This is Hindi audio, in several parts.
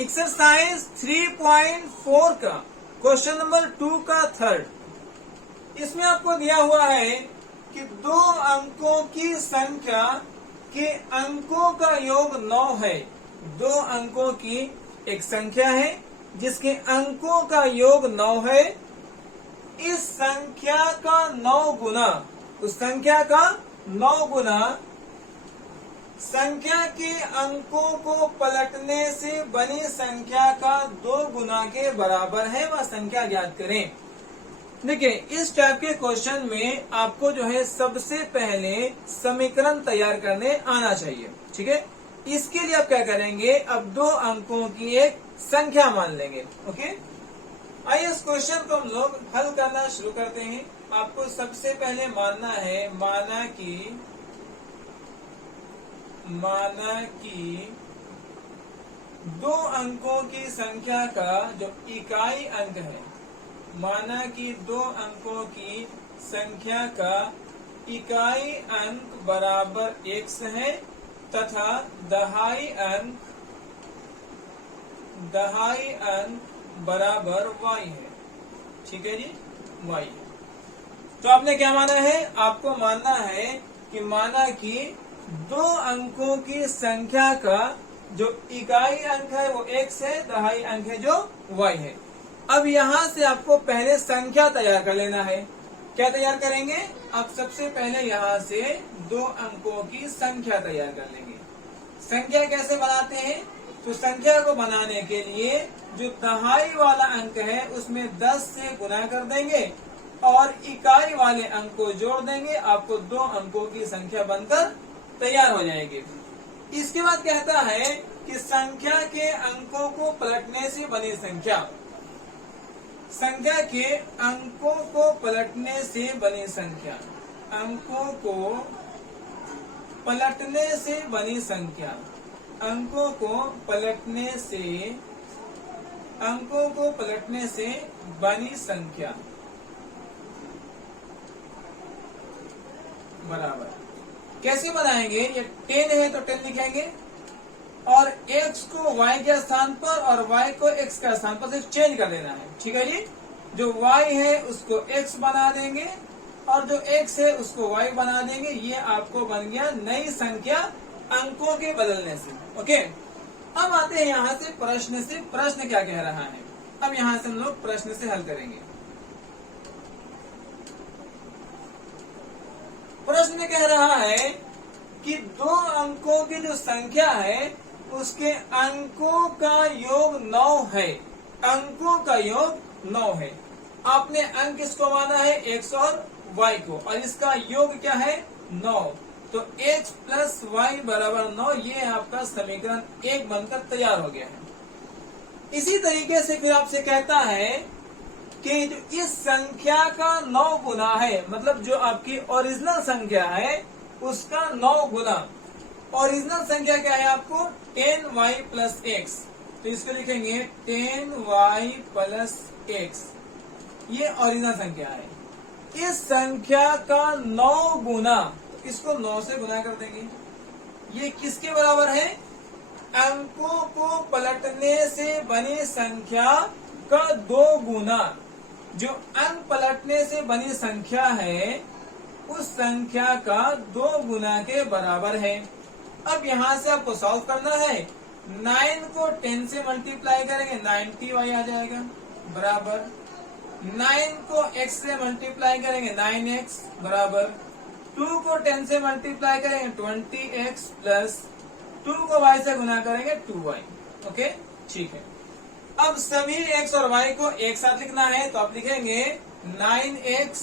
एक्सरसाइज 3.4 का क्वेश्चन नंबर 2 का थर्ड। इसमें आपको दिया हुआ है कि दो अंकों की संख्या के अंकों का योग 9 है। दो अंकों की एक संख्या है जिसके अंकों का योग 9 है। इस संख्या का 9 गुना, उस संख्या का 9 गुना संख्या के अंकों को पलटने से बनी संख्या का 2 गुना के बराबर है, वह संख्या ज्ञात करें। देखिए, इस टाइप के क्वेश्चन में आपको जो है सबसे पहले समीकरण तैयार करने आना चाहिए। ठीक है, इसके लिए आप क्या करेंगे, अब 2 अंकों की एक संख्या मान लेंगे। ओके, आइए इस क्वेश्चन को हम लोग हल करना शुरू करते हैं। आपको सबसे पहले मानना है, माना कि 2 अंकों की संख्या का जो इकाई अंक है, माना कि 2 अंकों की संख्या का इकाई अंक बराबर x है तथा दहाई अंक बराबर y है। ठीक है जी, y है। तो आपने क्या माना है, आपको मानना है कि माना कि 2 अंकों की संख्या का जो इकाई अंक है वो x है, दहाई अंक है जो y है। अब यहाँ से आपको पहले संख्या तैयार कर लेना है। क्या तैयार करेंगे, आप सबसे पहले यहाँ से 2 अंकों की संख्या तैयार कर लेंगे। संख्या कैसे बनाते हैं, तो संख्या को बनाने के लिए जो दहाई वाला अंक है उसमें 10 से गुना कर देंगे और इकाई वाले अंक को जोड़ देंगे। आपको 2 अंकों की संख्या बनकर तैयार हो जाएगी। इसके बाद कहता है कि संख्या के अंकों को पलटने से बनी संख्या, संख्या के अंकों को पलटने से बनी संख्या, अंकों को पलटने से बनी संख्या, अंकों को पलटने से बनी संख्या बराबर। कैसे बनाएंगे, ये 10 है तो 10 लिखेंगे और x को y के स्थान पर और y को x के स्थान पर सिर्फ चेंज कर देना है। ठीक है जी, जो y है उसको x बना देंगे और जो x है उसको y बना देंगे। ये आपको बन गया नई संख्या अंकों के बदलने से। ओके, अब आते हैं यहाँ से प्रश्न से, प्रश्न क्या कह रहा है। अब यहाँ से हम लोग प्रश्न से हल करेंगे। प्रश्न कह रहा है कि 2 अंकों की जो संख्या है उसके अंकों का योग 9 है। अंकों का योग 9 है। आपने अंक किसको माना है, x और y को, और इसका योग क्या है 9। तो x प्लस y बराबर 9, ये आपका समीकरण 1 बनकर तैयार हो गया है। इसी तरीके से फिर आपसे कहता है कि जो इस संख्या का 9 गुना है, मतलब जो आपकी ओरिजिनल संख्या है उसका 9 गुना। ओरिजिनल संख्या क्या है आपको 10y प्लस x, तो इसको लिखेंगे 10y प्लस x, ये ओरिजिनल संख्या है। इस संख्या का 9 गुना, इसको 9 से गुना कर देंगे। ये किसके बराबर है, अंकों को पलटने से बनी संख्या का 2 गुना। जो अंक पलटने से बनी संख्या है उस संख्या का 2 गुना के बराबर है। अब यहाँ से आपको सॉल्व करना है। 9 को 10 से मल्टीप्लाई करेंगे 90y आ जाएगा बराबर। 9 को x से मल्टीप्लाई करेंगे 9x बराबर। 2 को 10 से मल्टीप्लाई करेंगे 20x प्लस 2 को y से गुना करेंगे 2y। ओके, ठीक है। अब सभी x और y को एक साथ लिखना है, तो आप लिखेंगे 9x,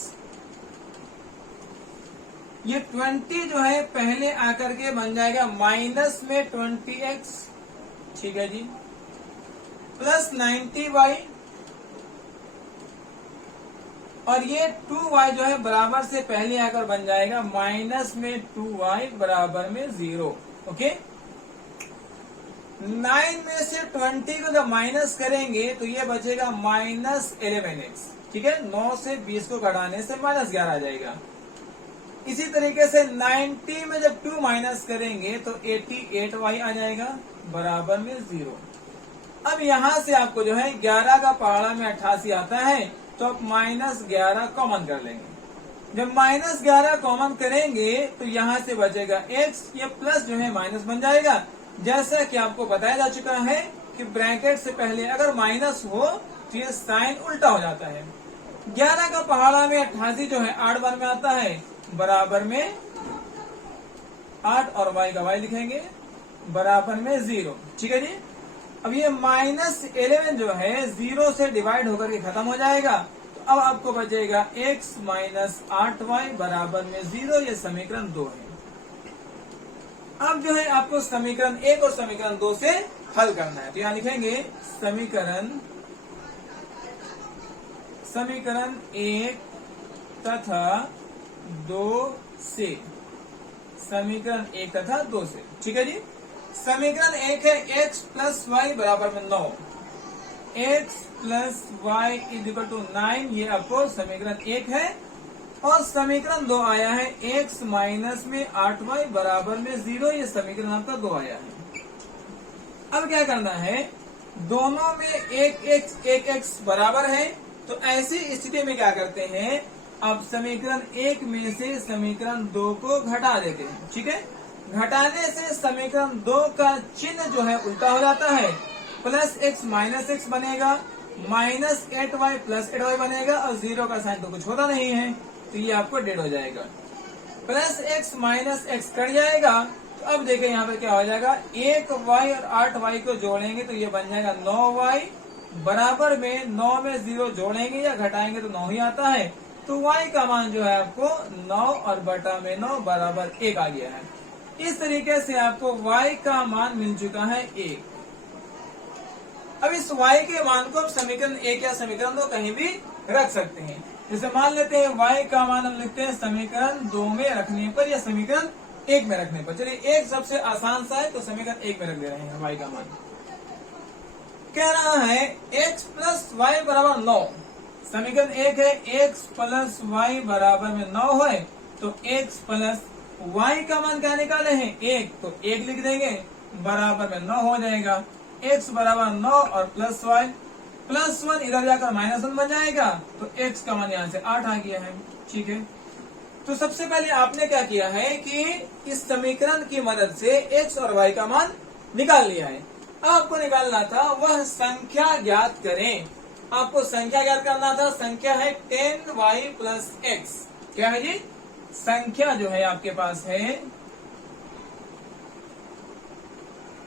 ये 20 जो है पहले आकर के बन जाएगा माइनस में 20x, ठीक है जी, प्लस 90y, और ये 2y जो है बराबर से पहले आकर बन जाएगा माइनस में 2y बराबर में 0। ओके, 9 में से 20 को जब माइनस करेंगे तो ये बचेगा माइनस 11x। ठीक है, 9 से 20 को घटाने से माइनस 11 आ जाएगा। इसी तरीके से 90 में जब 2 माइनस करेंगे तो 88y आ जाएगा बराबर में 0। अब यहाँ से आपको जो है 11 का पहाड़ा में 88 आता है, तो आप -11 कॉमन कर लेंगे। जब -11 कॉमन करेंगे तो यहाँ से बचेगा x, ये प्लस जो है माइनस बन जाएगा। जैसा कि आपको बताया जा चुका है कि ब्रैकेट से पहले अगर माइनस हो तो ये साइन उल्टा हो जाता है। 11 का पहाड़ा में 88 जो है 8 बार में आता है, बराबर में 8 और y का y लिखेंगे, बराबर में 0। ठीक है जी। अब ये -11 जो है 0 से डिवाइड होकर के खत्म हो जाएगा, तो अब आपको बचेगा x माइनस 8y बराबर में 0। ये समीकरण 2 है। अब जो है आपको समीकरण 1 और समीकरण 2 से हल करना है, तो यहाँ लिखेंगे समीकरण 1 तथा 2 से, समीकरण 1 तथा 2 से। ठीक है जी। समीकरण 1 है x प्लस वाई बराबर में 9, x plus Y is equal to 9, ये आपको समीकरण 1 है। और समीकरण 2 आया है x माइनस में 8y बराबर में 0, ये समीकरण आपका 2 आया है। अब क्या करना है, दोनों में एक x बराबर है, तो ऐसी स्थिति में क्या करते हैं, अब समीकरण 1 में से समीकरण 2 को घटा देते हैं। ठीक है। घटाने से समीकरण 2 का चिन्ह जो है उल्टा हो जाता है, प्लस x माइनस x बनेगा, -8y प्लस 8y बनेगा, और 0 का साइन तो कुछ होता नहीं है, तो ये आपको डेड हो जाएगा। Plus x minus x cut जाएगा, तो अब देखें यहाँ पे क्या हो जाएगा, 1y और 8y को जोड़ेंगे तो ये बन जाएगा 9y, बराबर में 9 में 0 जोड़ेंगे या घटाएंगे तो 9 ही आता है, तो y का मान जो है आपको 9 और बटा में 9 बराबर 1 आ गया है। इस तरीके से आपको y का मान मिल चुका है 1। अब इस y के मान को आप समीकरण 1 या समीकरण 2 कहीं भी रख सकते हैं। जैसे मान लेते हैं y का मान हम लिखते हैं समीकरण 2 में रखने पर या समीकरण 1 में रखने पर। चलिए 1 सबसे आसान सा है, तो समीकरण 1 में रख दे रहे हैं y का मान। कह रहा है x प्लस वाई बराबर 9, समीकरण 1 है x प्लस वाई बराबर में 9 है, तो x प्लस y का मान क्या निकाले हैं 1, तो 1 लिख देंगे, बराबर में 9 हो जाएगा। x बराबर 9 और प्लस y, प्लस 1 इधर जाकर -1 बन जाएगा, तो x का मान यहाँ से 8 आ गया है। ठीक है। तो सबसे पहले आपने क्या किया है कि इस समीकरण की मदद से x और y का मान निकाल लिया है। अब आपको निकालना था वह संख्या ज्ञात करें। आपको संख्या ज्ञात करना था, संख्या है 10y प्लस x। क्या है जी, संख्या जो है आपके पास है,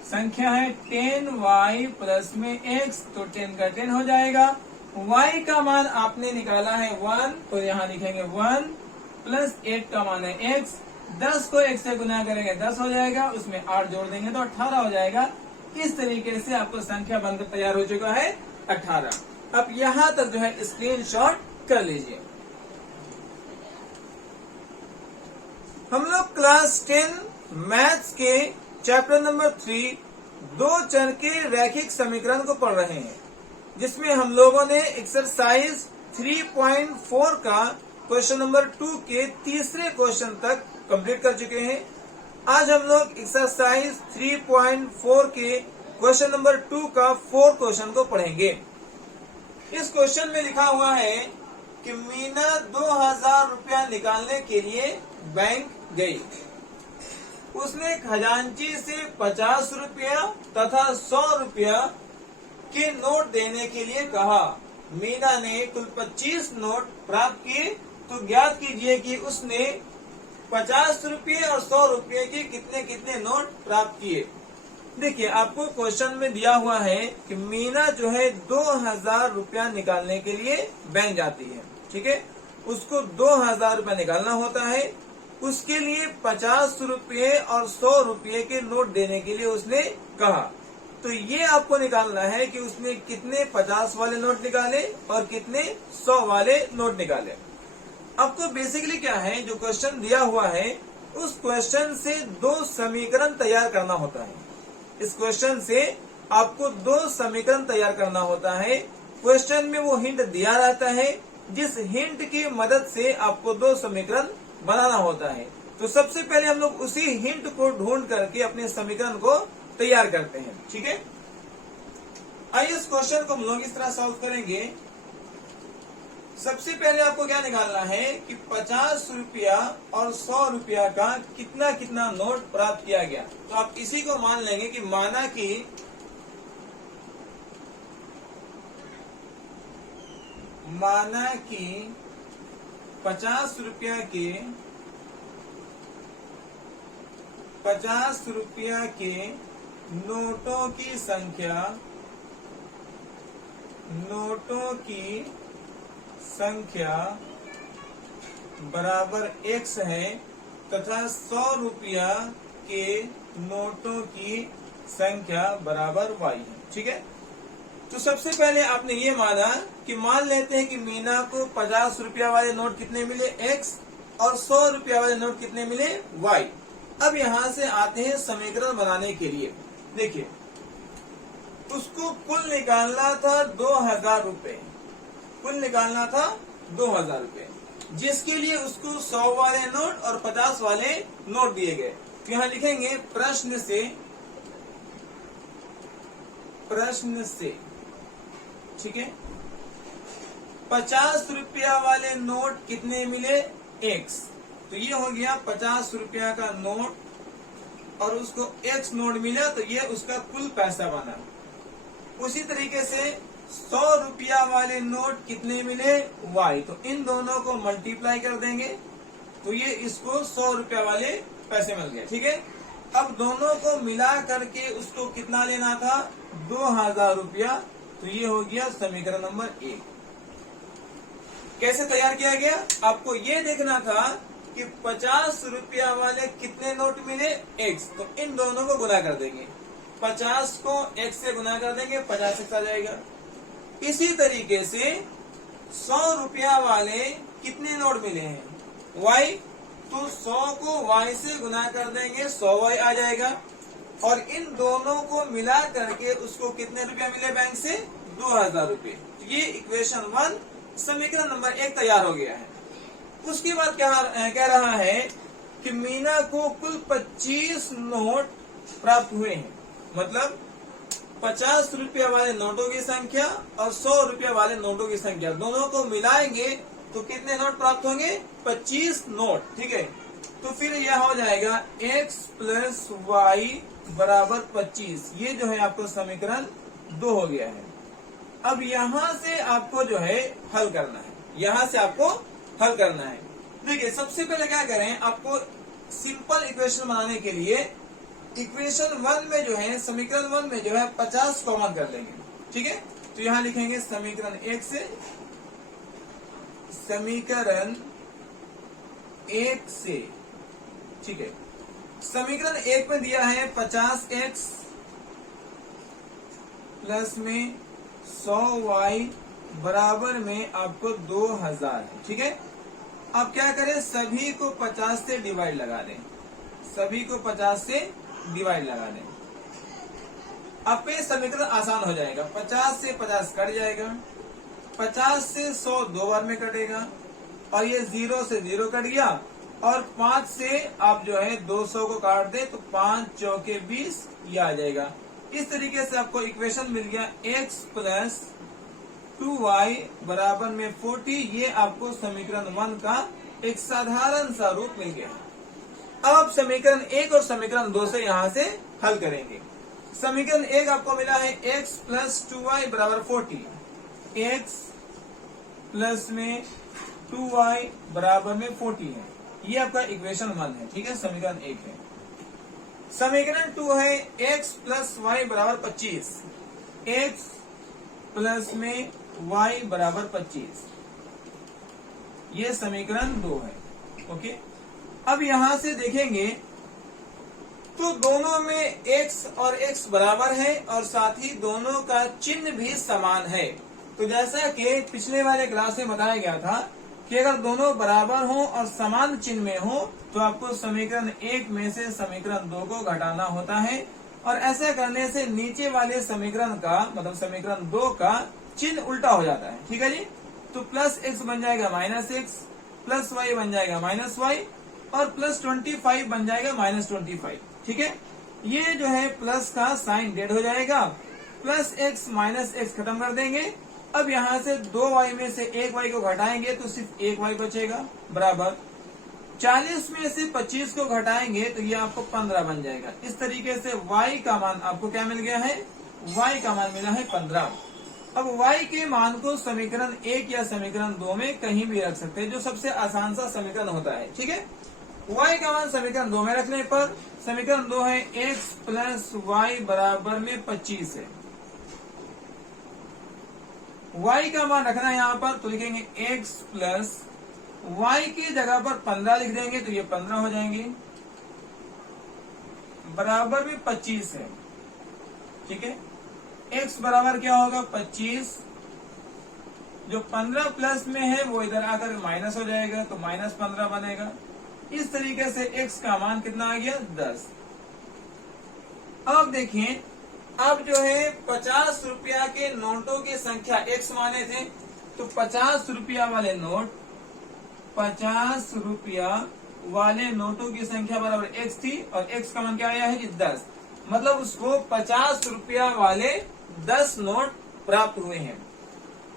संख्या है 10y प्लस में x, तो 10 का 10 हो जाएगा। y का मान आपने निकाला है 1, तो यहाँ लिखेंगे 1 प्लस 8 का मान है x, 10 को 1 से गुना करेंगे 10 हो जाएगा, उसमें 8 जोड़ देंगे तो 18 हो जाएगा। इस तरीके से आपको संख्या बनकर तैयार हो चुका है 18। अब यहाँ तक जो है स्क्रीनशॉट कर लीजिए। हम लोग क्लास 10 मैथ्स के चैप्टर नंबर 3 2 चर के रैखिक समीकरण को पढ़ रहे हैं, जिसमें हम लोगों ने एक्सरसाइज 3.4 का क्वेश्चन नंबर 2 के तीसरे क्वेश्चन तक कंप्लीट कर चुके हैं। आज हम लोग एक्सरसाइज 3.4 के क्वेश्चन नंबर 2 का 4 क्वेश्चन को पढ़ेंगे। इस क्वेश्चन में लिखा हुआ है कि मीना 2000 रुपया निकालने के लिए बैंक गई। उसने खजांची से 50 रुपया तथा 100 रुपया के नोट देने के लिए कहा। मीना ने कुल 25 नोट प्राप्त किए, तो ज्ञात कीजिए कि उसने 50 रुपये और 100 रुपये के कितने कितने नोट प्राप्त किए। देखिए आपको क्वेश्चन में दिया हुआ है कि मीना जो है 2000 रुपया निकालने के लिए बैंक जाती है। ठीक है, उसको 2000 रुपया निकालना होता है, उसके लिए 50 रुपये और 100 रुपये के नोट देने के लिए उसने कहा। तो ये आपको निकालना है कि उसने कितने 50 वाले नोट निकाले और कितने 100 वाले नोट निकाले। आपको बेसिकली क्या है, जो क्वेश्चन दिया हुआ है उस क्वेश्चन से 2 समीकरण तैयार करना होता है। इस क्वेश्चन से आपको 2 समीकरण तैयार करना होता है। क्वेश्चन में वो हिंट दिया रहता है, जिस हिंट की मदद से आपको 2 समीकरण बनाना होता है। तो सबसे पहले हम लोग उसी हिंट को ढूंढ करके अपने समीकरण को तैयार करते हैं। ठीक है, आइए इस क्वेश्चन को हम लोग इस तरह सॉल्व करेंगे। सबसे पहले आपको क्या निकालना है कि 50 रुपया और 100 रुपया का कितना कितना नोट प्राप्त किया गया। तो आप इसी को मान लेंगे कि माना कि 50 रुपया के नोटों की संख्या बराबर x है तथा 100 रुपया के नोटों की संख्या बराबर y है। ठीक है, तो सबसे पहले आपने ये माना कि मान लेते हैं कि मीना को 50 रुपया वाले नोट कितने मिले x और 100 रुपया वाले नोट कितने मिले y। अब यहां से आते हैं समीकरण बनाने के लिए। देखिए, उसको कुल निकालना था 2000 रुपए, कुल निकालना था 2000 रुपए, जिसके लिए उसको 100 वाले नोट और 50 वाले नोट दिए गए। तो यहां लिखेंगे प्रश्न से, ठीक है, 50 रुपया वाले नोट कितने मिले x। तो ये हो गया 50 रुपया का नोट और उसको x नोट मिला, तो ये उसका कुल पैसा बना। उसी तरीके से 100 रुपया वाले नोट कितने मिले y, तो इन दोनों को मल्टीप्लाई कर देंगे तो ये इसको 100 रुपया वाले पैसे मिल गए। ठीक है, अब दोनों को मिला करके उसको कितना लेना था 2000 रुपया। तो ये हो गया समीकरण नंबर 1। कैसे तैयार किया गया, आपको ये देखना था कि 50 रुपया वाले कितने नोट मिले x, तो इन दोनों को गुना कर देंगे। 50 को x से गुना कर देंगे, 50 x आ जाएगा। इसी तरीके से 100 रुपया वाले कितने नोट मिले हैं y, तो 100 को y से गुना कर देंगे, 100y आ जाएगा। और इन दोनों को मिला करके उसको कितने रुपया मिले बैंक से 2000 रुपये। ये इक्वेशन 1 समीकरण नंबर 1 तैयार हो गया है। उसके बाद क्या कह रहा है कि मीना को कुल 25 नोट प्राप्त हुए हैं, मतलब 50 रुपया वाले नोटों की संख्या और 100 रुपया वाले नोटों की संख्या, दोनों को मिलाएंगे तो कितने नोट प्राप्त होंगे 25 नोट। ठीक है, तो फिर यह हो जाएगा x प्लस y बराबर 25। ये जो है आपको समीकरण 2 हो गया है। अब यहां से आपको जो है हल करना है, यहां से आपको हल करना है। देखिए, सबसे पहले क्या करें, आपको सिंपल इक्वेशन बनाने के लिए इक्वेशन 1 में जो है, समीकरण 1 में जो है 50 कॉमन कर लेंगे। ठीक है, तो यहां लिखेंगे समीकरण 1 से, समीकरण 1 से। ठीक है, समीकरण 1 में दिया है 50x प्लस में 100y बराबर में आपको 2000 है। ठीक है, अब क्या करें, सभी को 50 से डिवाइड लगा दें, सभी को 50 से डिवाइड लगा दें। अब ये समीकरण आसान हो जाएगा। 50 से 50 कट जाएगा, 50 से 100 2 बार में कटेगा और ये 0 से 0 कट गया, और 5 से आप जो है 200 को काट दे तो 5 चौके 20 ये आ जाएगा। इस तरीके से आपको इक्वेशन मिल गया x प्लस 2y बराबर में 40। ये आपको समीकरण 1 का एक साधारण सा रूप मिल गया। अब आप समीकरण 1 और समीकरण 2 से यहां से हल करेंगे। समीकरण 1 आपको मिला है x प्लस 2y बराबर 40, x प्लस में 2y बराबर में 40 है। ये आपका इक्वेशन 1 है। ठीक है, समीकरण 1 है। समीकरण 2 है x प्लस y बराबर 25, x प्लस में y बराबर 25। ये समीकरण 2 है। ओके, अब यहां से देखेंगे तो दोनों में x और x बराबर है और साथ ही दोनों का चिन्ह भी समान है। तो जैसा कि पिछले वाले क्लास में बताया गया था कि अगर दोनों बराबर हो और समान चिन्ह में हो तो आपको समीकरण 1 में से समीकरण 2 को घटाना होता है, और ऐसा करने से नीचे वाले समीकरण का मतलब समीकरण 2 का चिन्ह उल्टा हो जाता है। ठीक है जी, तो प्लस x बन जाएगा माइनस x, प्लस y बन जाएगा माइनस y, और प्लस 25 बन जाएगा माइनस 25। ठीक है, ये जो है प्लस का साइन डेड हो जाएगा प्लस एक्स माइनस एक्स खत्म कर देंगे। अब यहाँ से 2y में से 1y को घटाएंगे तो सिर्फ 1y बचेगा, बराबर 40 में से 25 को घटाएंगे तो ये आपको 15 बन जाएगा। इस तरीके से y का मान आपको क्या मिल गया है, y का मान मिला है 15। अब y के मान को समीकरण 1 या समीकरण 2 में कहीं भी रख सकते हैं, जो सबसे आसान सा समीकरण होता है, ठीक है। y का मान समीकरण 2 में रखने पर समीकरण 2 है x प्लस वाई बराबर में 25 है। y का मान रखना है यहाँ पर, तो लिखेंगे x प्लस y की जगह पर 15 लिख देंगे तो ये 15 हो जाएंगे, बराबर में 25 है, ठीक है। x बराबर क्या होगा 25, जो 15 प्लस में है वो इधर आकर माइनस हो जाएगा तो माइनस 15 बनेगा। इस तरीके से x का मान कितना आ गया 10। अब देखिए, अब जो है 50 रुपया के नोटों की संख्या x माने थे, तो 50 रुपया वाले नोट, 50 रुपया वाले नोटों की संख्या बराबर x थी और x का मान क्या आया है 10, मतलब उसको 50 रुपया वाले 10 नोट प्राप्त हुए हैं।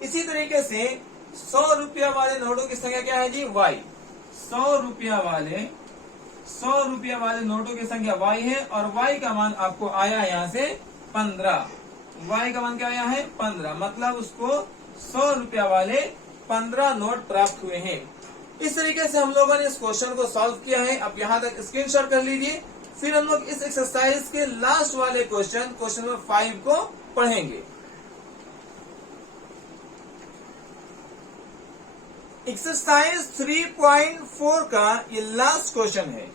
इसी तरीके से 100 रुपया वाले नोटों की संख्या क्या है जी y, 100 रुपया वाले नोटों की संख्या y है और y का मान आपको आया यहाँ से 15, y का मान क्या आया है 15, मतलब उसको 100 रुपया वाले 15 नोट प्राप्त हुए हैं। इस तरीके से हम लोगों ने इस क्वेश्चन को सॉल्व किया है। अब यहाँ तक स्क्रीनशॉट कर लीजिए, फिर हम लोग इस एक्सरसाइज के लास्ट वाले क्वेश्चन नंबर 5 को पढ़ेंगे। एक्सरसाइज 3.4 का ये लास्ट क्वेश्चन है।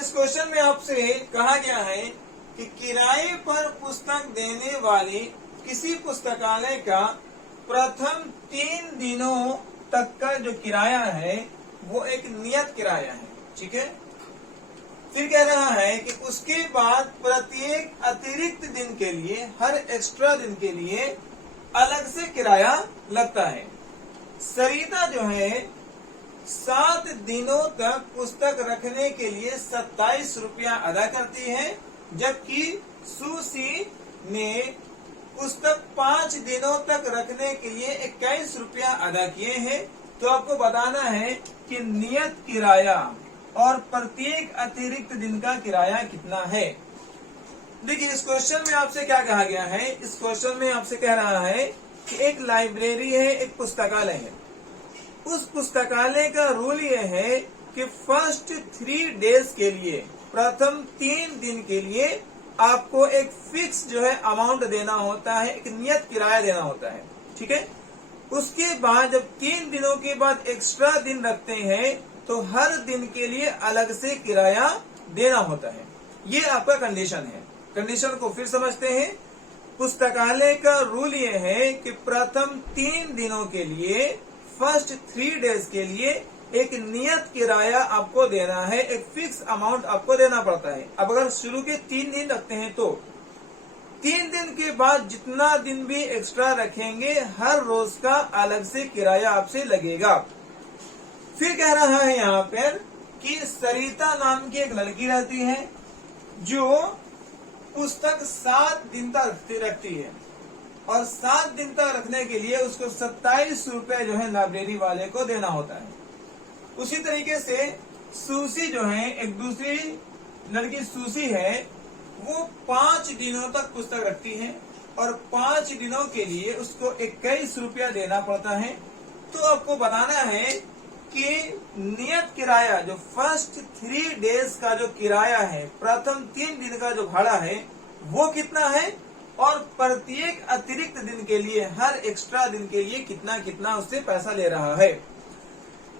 इस क्वेश्चन में आपसे कहा गया है कि किराए पर पुस्तक देने वाले किसी पुस्तकालय का प्रथम 3 दिनों तक का जो किराया है वो एक नियत किराया है, ठीक है। फिर कह रहा है कि उसके बाद प्रत्येक अतिरिक्त दिन के लिए, हर एक्स्ट्रा दिन के लिए अलग से किराया लगता है। सरिता जो है 7 दिनों तक पुस्तक रखने के लिए 27 रुपया अदा करती है, जबकि सुसी ने पुस्तक 5 दिनों तक रखने के लिए 21 रुपया अदा किए हैं। तो आपको बताना है कि नियत किराया और प्रत्येक अतिरिक्त दिन का किराया कितना है। देखिए, इस क्वेश्चन में आपसे क्या कहा गया है, इस क्वेश्चन में आपसे कह रहा है कि एक लाइब्रेरी है, एक पुस्तकालय है। उस पुस्तकालय का रूल ये है कि फर्स्ट 3 डेज के लिए, प्रथम 3 दिन के लिए आपको एक फिक्स जो है अमाउंट देना होता है, एक नियत किराया देना होता है, ठीक है। उसके बाद जब 3 दिनों के बाद एक्स्ट्रा दिन रखते हैं तो हर दिन के लिए अलग से किराया देना होता है। ये आपका कंडीशन है। कंडीशन को फिर समझते हैं। पुस्तकालय का रूल ये है कि प्रथम 3 दिनों के लिए, फर्स्ट 3 डेज के लिए एक नियत किराया आपको देना है, एक फिक्स अमाउंट आपको देना पड़ता है। अब अगर शुरू के 3 दिन रखते हैं तो 3 दिन के बाद जितना दिन भी एक्स्ट्रा रखेंगे हर रोज का अलग से किराया आपसे लगेगा। फिर कह रहा है यहाँ पर कि सरिता नाम की एक लड़की रहती है जो पुस्तक 7 दिन तक रखती है और 7 दिन तक रखने के लिए उसको 27 रुपए जो है लाइब्रेरी वाले को देना होता है। उसी तरीके से सुसी जो है, एक दूसरी लड़की सुसी है, वो 5 दिनों तक पुस्तक रखती है और 5 दिनों के लिए उसको 21 रुपया देना पड़ता है। तो आपको बताना है कि नियत किराया, जो फर्स्ट 3 डेज का जो किराया है, प्रथम 3 दिन का जो भाड़ा है वो कितना है और प्रत्येक अतिरिक्त दिन के लिए, हर एक्स्ट्रा दिन के लिए कितना कितना उससे पैसा ले रहा है।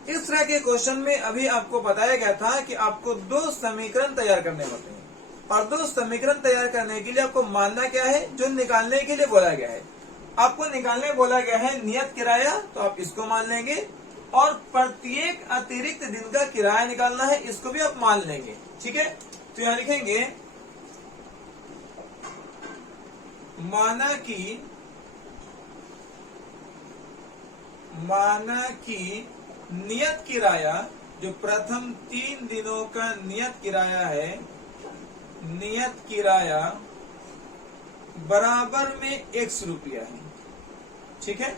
इस तरह के क्वेश्चन में अभी आपको बताया गया था कि आपको 2 समीकरण तैयार करने होते हैं और 2 समीकरण तैयार करने के लिए आपको मानना क्या है, जो निकालने के लिए बोला गया है। आपको निकालने बोला गया है नियत किराया, तो आप इसको मान लेंगे, और प्रत्येक अतिरिक्त दिन का किराया निकालना है, इसको भी आप मान लेंगे, ठीक है। तो यहाँ लिखेंगे माना कि नियत किराया, जो प्रथम 3 दिनों का नियत किराया है, नियत किराया बराबर में x रुपया है, ठीक है।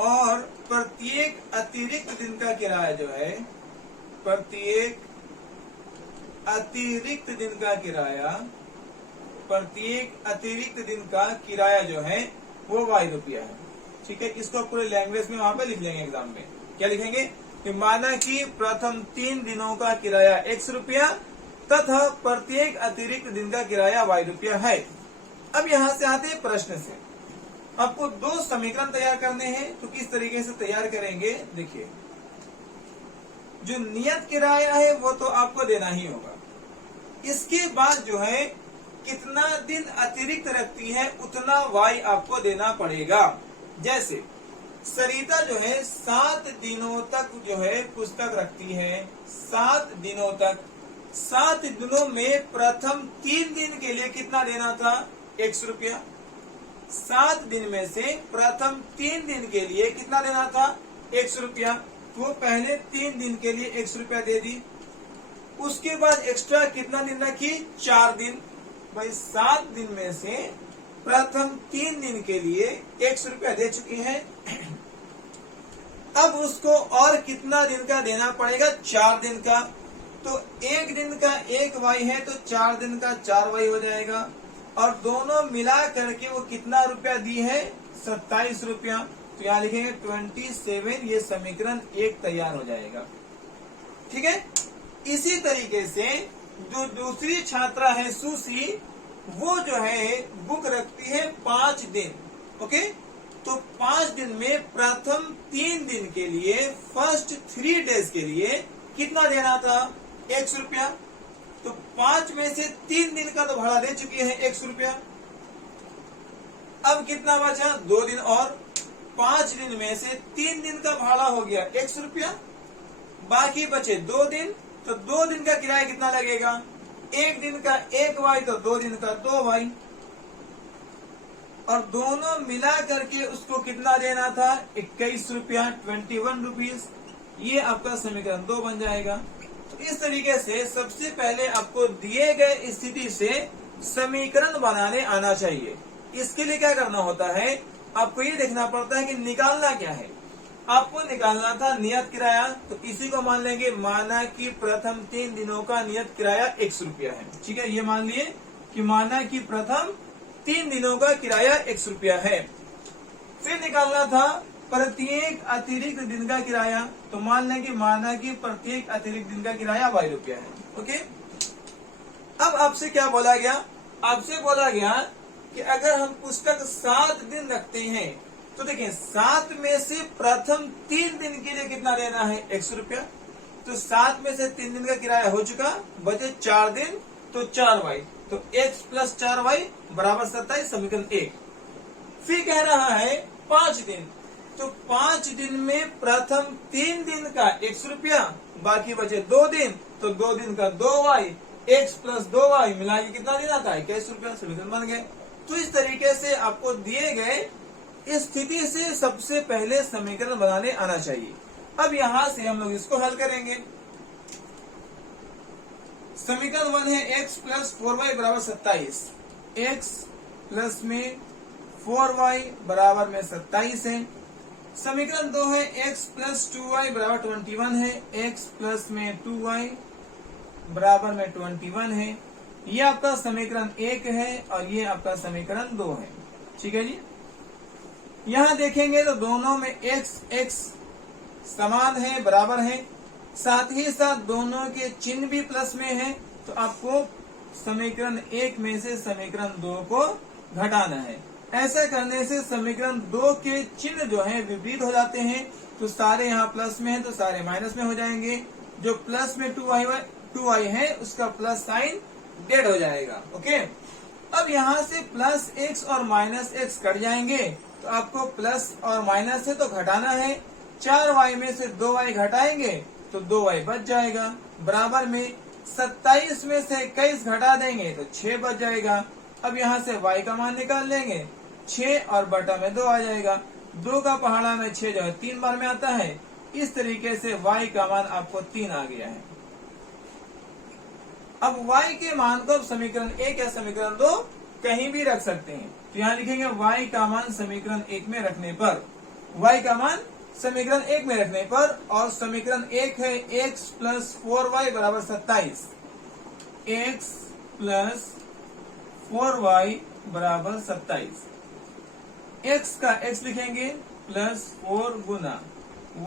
और प्रत्येक अतिरिक्त दिन का किराया जो है, प्रत्येक अतिरिक्त दिन का किराया, प्रत्येक अतिरिक्त दिन का किराया जो है वो y रुपया है, ठीक है। इसको पूरे लैंग्वेज में वहां पे लिख लेंगे एग्जाम में। क्या लिखेंगे कि माना कि प्रथम 3 दिनों का किराया x रुपया तथा प्रत्येक अतिरिक्त दिन का किराया y रुपया है। अब यहाँ से आते हैं प्रश्न से। आपको 2 समीकरण तैयार करने हैं, तो किस तरीके से तैयार करेंगे देखिए। जो नियत किराया है वो तो आपको देना ही होगा। इसके बाद जो है कितना दिन अतिरिक्त रखती है उतना y आपको देना पड़ेगा। जैसे सरिता जो है 7 दिनों तक जो है पुस्तक रखती है, 7 दिनों तक। 7 दिनों में प्रथम 3 दिन के लिए कितना देना था, x रुपया। 7 दिन में से प्रथम 3 दिन के लिए कितना देना था, x रुपया। तो पहले 3 दिन के लिए x रुपया दे दी। उसके बाद एक्स्ट्रा कितना दिन रखी, 4 दिन। भाई 7 दिन में से प्रथम 3 दिन के लिए x रुपया दे चुकी है। अब उसको और कितना दिन का देना पड़ेगा, 4 दिन का। तो 1 दिन का 1 y है तो 4 दिन का 4 y हो जाएगा। और दोनों मिला करके वो कितना रुपया दी है, 27 रुपया। तो यहाँ लिखेंगे 27। ये समीकरण 1 तैयार हो जाएगा, ठीक है। इसी तरीके से जो दूसरी छात्रा है सुशी, वो जो है बुक रखती है 5 दिन, ओके। तो 5 दिन में प्रथम 3 दिन के लिए, फर्स्ट 3 डेज के लिए कितना देना था, x रुपया। तो 5 में से 3 दिन का तो भाड़ा दे चुकी है, x रुपया। अब कितना बचा, 2 दिन और। 5 दिन में से 3 दिन का भाड़ा हो गया x रुपया, बाकी बचे 2 दिन। तो 2 दिन का किराया कितना लगेगा, 1 दिन का 1 y तो 2 दिन का 2 y। और दोनों मिला करके उसको कितना देना था, 21 रुपया, 21 रुपीज। ये आपका समीकरण 2 बन जाएगा। तो इस तरीके से सबसे पहले आपको दिए गए स्थिति से समीकरण बनाने आना चाहिए। इसके लिए क्या करना होता है, आपको ये देखना पड़ता है कि निकालना क्या है। आपको निकालना था नियत किराया, तो इसी को मान लेंगे। माना कि प्रथम 3 दिनों का नियत किराया x रुपया है, ठीक है। ये मान लिए कि माना कि प्रथम 3 दिनों का किराया x रुपया है। फिर निकालना था प्रत्येक अतिरिक्त दिन का किराया, तो मान लें कि माना कि प्रत्येक अतिरिक्त दिन का किराया y रुपया है, ओके। अब आपसे क्या बोला गया, आपसे बोला गया कि अगर हम पुस्तक 7 दिन रखते हैं, तो देखिए 7 में से प्रथम 3 दिन के लिए कितना देना है, x रुपया। तो 7 में से 3 दिन का किराया हो चुका, बचे 4 दिन तो 4 y। तो x प्लस 4 y बराबर 27, समीकरण 1। फिर कह रहा है 5 दिन, तो 5 दिन में प्रथम 3 दिन का x रुपया, बाकी बचे 2 दिन तो 2 दिन का 2 y, x प्लस 2 y मिला के कितना दिन आता है, 21 रुपया। समीकरण बन गए। तो इस तरीके से आपको दिए गए इस स्थिति से सबसे पहले समीकरण बनाने आना चाहिए। अब यहाँ से हम लोग इसको हल करेंगे। समीकरण 1 है x प्लस 4y बराबर 27। x प्लस में 4y बराबर में 27 है। समीकरण 2 है x प्लस 2y बराबर 21 है। x प्लस में 2y बराबर में 21 है। ये आपका समीकरण 1 है और ये आपका समीकरण 2 है, ठीक है जी। यहाँ देखेंगे तो दोनों में x समान है, बराबर है। साथ ही साथ दोनों के चिन्ह भी प्लस में है। तो आपको समीकरण 1 में से समीकरण 2 को घटाना है। ऐसा करने से समीकरण 2 के चिन्ह जो है विपरीत हो जाते हैं। तो सारे यहाँ प्लस में है तो सारे माइनस में हो जाएंगे। जो प्लस में 2y है उसका प्लस साइन डेड हो जाएगा, ओके। अब यहाँ से प्लस x और माइनस x कट जाएंगे, तो आपको प्लस और माइनस से तो घटाना है। 4y में से 2y घटाएंगे तो 2y बच जाएगा, बराबर में 27 में से 21 घटा देंगे तो 6 बच जाएगा। अब यहाँ से y का मान निकाल लेंगे, 6 और बटा में 2 आ जाएगा। 2 का पहाड़ा में 6 जो है 3 बार में आता है। इस तरीके से y का मान आपको 3 आ गया है। अब y के मान को समीकरण 1 या समीकरण 2 कहीं भी रख सकते हैं। तो यहाँ लिखेंगे y का मान समीकरण 1 में रखने पर, y का मान समीकरण 1 में रखने पर, और समीकरण 1 है x प्लस 4y बराबर 27, x प्लस 4y बराबर 27। x का x लिखेंगे प्लस 4 गुना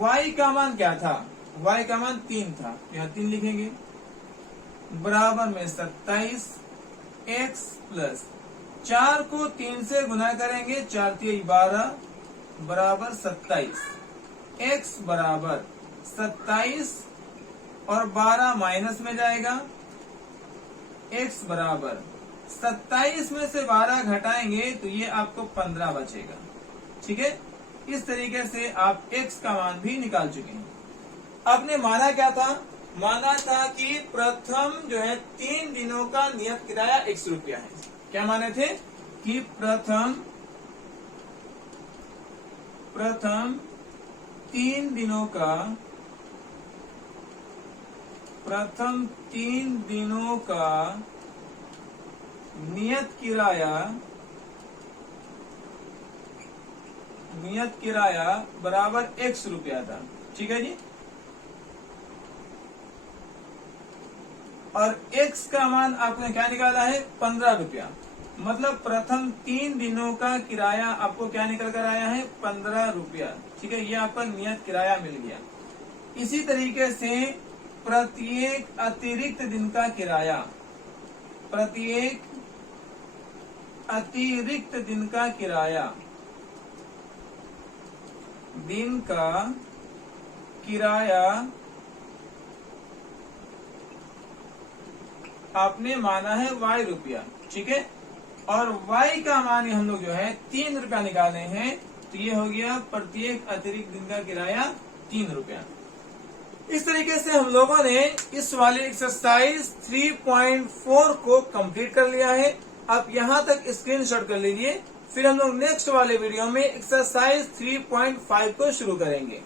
y का मान क्या था, y का मान 3 था, यहाँ 3 लिखेंगे, बराबर में 27, x प्लस 4 को 3 से गुना करेंगे, 4 3 12 बराबर 27, x बराबर 27 और 12 माइनस में जाएगा, x बराबर 27 में से 12 घटाएंगे तो ये आपको 15 बचेगा। ठीक है, इस तरीके से आप x का मान भी निकाल चुके हैं। आपने माना क्या था, माना था कि प्रथम जो है 3 दिनों का नियत किराया 100 रुपया है। क्या माने थे कि प्रथम 3 दिनों का नियत किराया बराबर 100 रुपया था। ठीक है जी, और x का मान आपने क्या निकाला है, 15 रुपया। मतलब प्रथम 3 दिनों का किराया आपको क्या निकल कर आया है, 15 रुपया। ठीक है, ये आपका नियत किराया मिल गया। इसी तरीके से प्रत्येक अतिरिक्त दिन का किराया, प्रत्येक अतिरिक्त दिन का किराया, दिन का किराया आपने माना है y रुपया। ठीक है, और y का मान हम लोग जो है 3 रुपया निकाले हैं, तो ये हो गया प्रत्येक अतिरिक्त दिन का किराया 3 रुपया। इस तरीके से हम लोगों ने इस वाले एक्सरसाइज 3.4 को कंप्लीट कर लिया है। आप यहाँ तक स्क्रीनशॉट कर लीजिए, फिर हम लोग नेक्स्ट वाले वीडियो में एक्सरसाइज 3.5 को शुरू करेंगे।